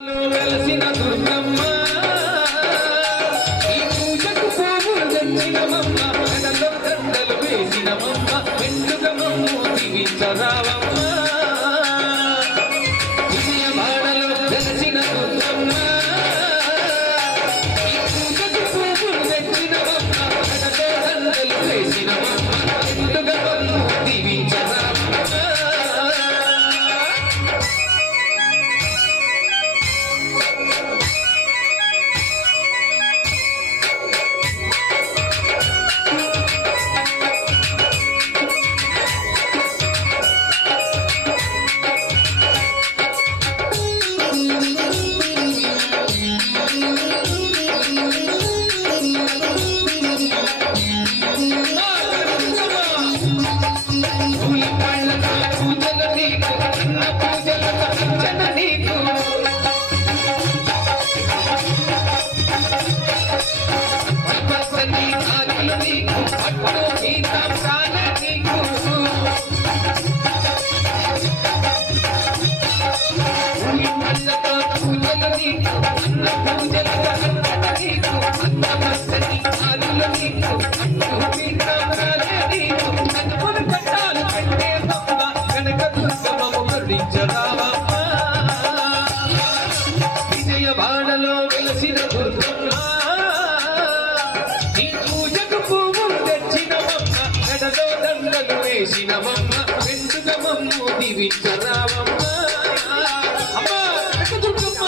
వెలసిన దుర్గమ్మ ఈ పూజకు పువ్వులు తెచ్చినమమ్మ మెడలో దండలు వేసినమమ్మ వెండుగమమ్ము దీవించరావమ్మ విజయవాడలో వెలసిన దుర్గమ్మ ఈ పూజకు పువ్వులు తెచ్చినమమ్మ మెడలో దండలు వేసినమమ్మ వెండుగమమ్ము దీవించరావమ్మ విజయవాడలో వెలసిన దుర్గమ్మ ఈ పూజకు పువ్వులు తెచ్చినమమ్మ మెడలో దండలు వేసినమమ్మ వెండుగమమ్ము దీవించరావమ్మ అమ్మా దుర్గమ్మ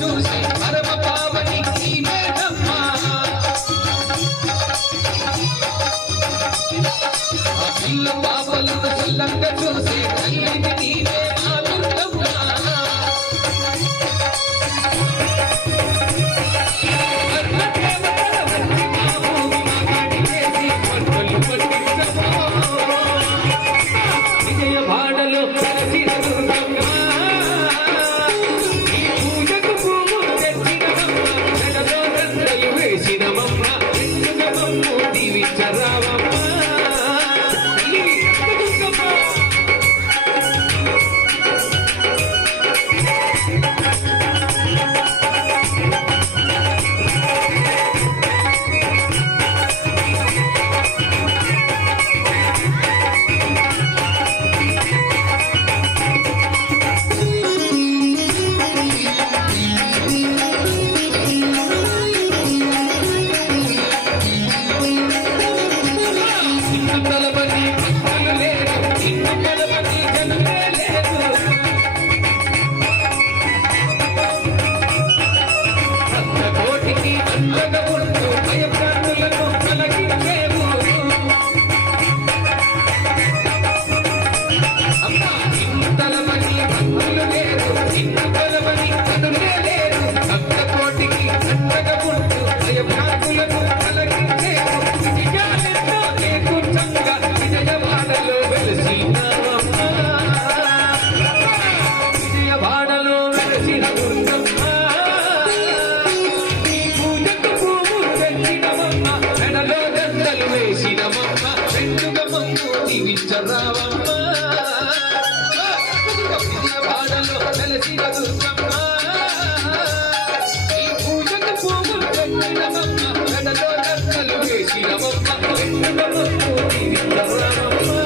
చూసి పరమ పావని నీవేనమ్మా ఆ పిల్ల పాపలను చల్లంగా చూసి తల్లిని నీవే మా దుర్గమ్మ విజయవాడలో వెలసిన దుర్గమ్మ దీవించరావమ్మ దీవించవమ్మ వెంకటమ్మ దీవించవమ్మ